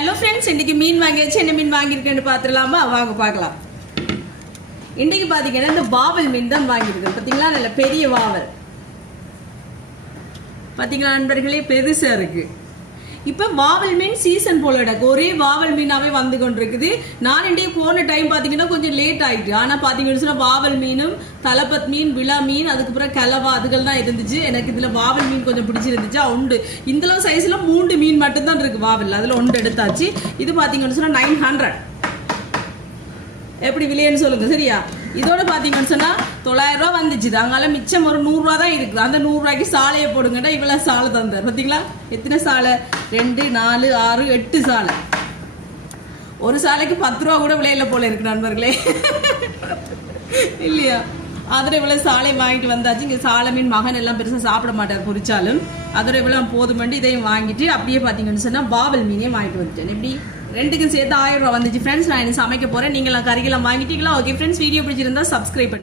Hello friends இன்றைக்கி மீன் வாங்கியாச்சு என்ன மீன் வாங்கியிருக்கேன்னு பார்த்துடலாமா? வாங்க பார்க்கலாம். இன்றைக்கு பார்த்தீங்கன்னா இந்த வாவல் மீன் தான் வாங்கியிருக்கேன். பார்த்தீங்களா? நல்ல பெரிய வாவல் பார்த்தீங்களா நண்பர்களே? பெருசாக இருக்குது இப்போ வாவல் மீன் சீசன் போல எனக்கு ஒரே வாவல் மீனாகவே வந்து கொண்டிருக்குது. நான் இன்றைக்கு போன டைம் பார்த்தீங்கன்னா கொஞ்சம் லேட் ஆகிட்டு ஆனால் பார்த்தீங்கன்னு சொன்னால் வாவல் மீனும் தலப்பத் மீன் விழா மீன் அதுக்கப்புறம் கலவா அதுகள் தான் இருந்துச்சு. எனக்கு இதில் வாவல் மீன் கொஞ்சம் பிடிச்சிருந்துச்சு? உண்டு. இந்தளவு சைஸில் மூன்று மீன் மட்டும்தான் இருக்கு வாவில் அதில் ஒன்று எடுத்தாச்சு. இது பார்த்தீங்கன்னு சொன்னா நைன் ஹண்ட்ரட் எப்படி விலையன்னு சொல்லுங்க சரியா? இதோட பார்த்தீங்கன்னு சொன்னா தொள்ளாயிரம் ரூபா வந்துச்சு. அங்கால மிச்சம் ஒரு நூறுரூவா தான் இருக்குது அந்த நூறுரூவாய்க்கு சாலையை போடுங்கடா இவ்வளோ சாலை தந்தார். பார்த்தீங்களா எத்தனை சாலை? ரெண்டு நாலு ஆறு எட்டு சாலை. ஒரு சாலைக்கு பத்து ரூபா கூட விலையில போல இருக்கு நண்பர்களே. இல்லையா? அதோட இவ்வளோ சாலை வாங்கிட்டு வந்தாச்சு. இங்கே சாலை மீன் மகன் எல்லாம் பெருசாக சாப்பிட மாட்டார் பொரிச்சாலும் அதோட இவ்வளோ போதுமண்டி இதையும் வாங்கிட்டு அப்படியே பார்த்தீங்கன்னு சொன்னால் பாவல் மீனையும் வாங்கிட்டு வந்துட்டேன். எப்படி? ரெண்டுக்கும் சேர்த்து ஆயிரம் ரூபா வந்துச்சு. ஃப்ரெண்ட்ஸ் நான் என்ன சமைக்க போகிறேன் நீங்களாம் கறிகளாம் வாங்கிட்டீங்களா? ஓகே ஃப்ரெண்ட்ஸ் வீடியோ பிடிச்சிருந்தா சப்ஸ்கிரைப் பண்ணி.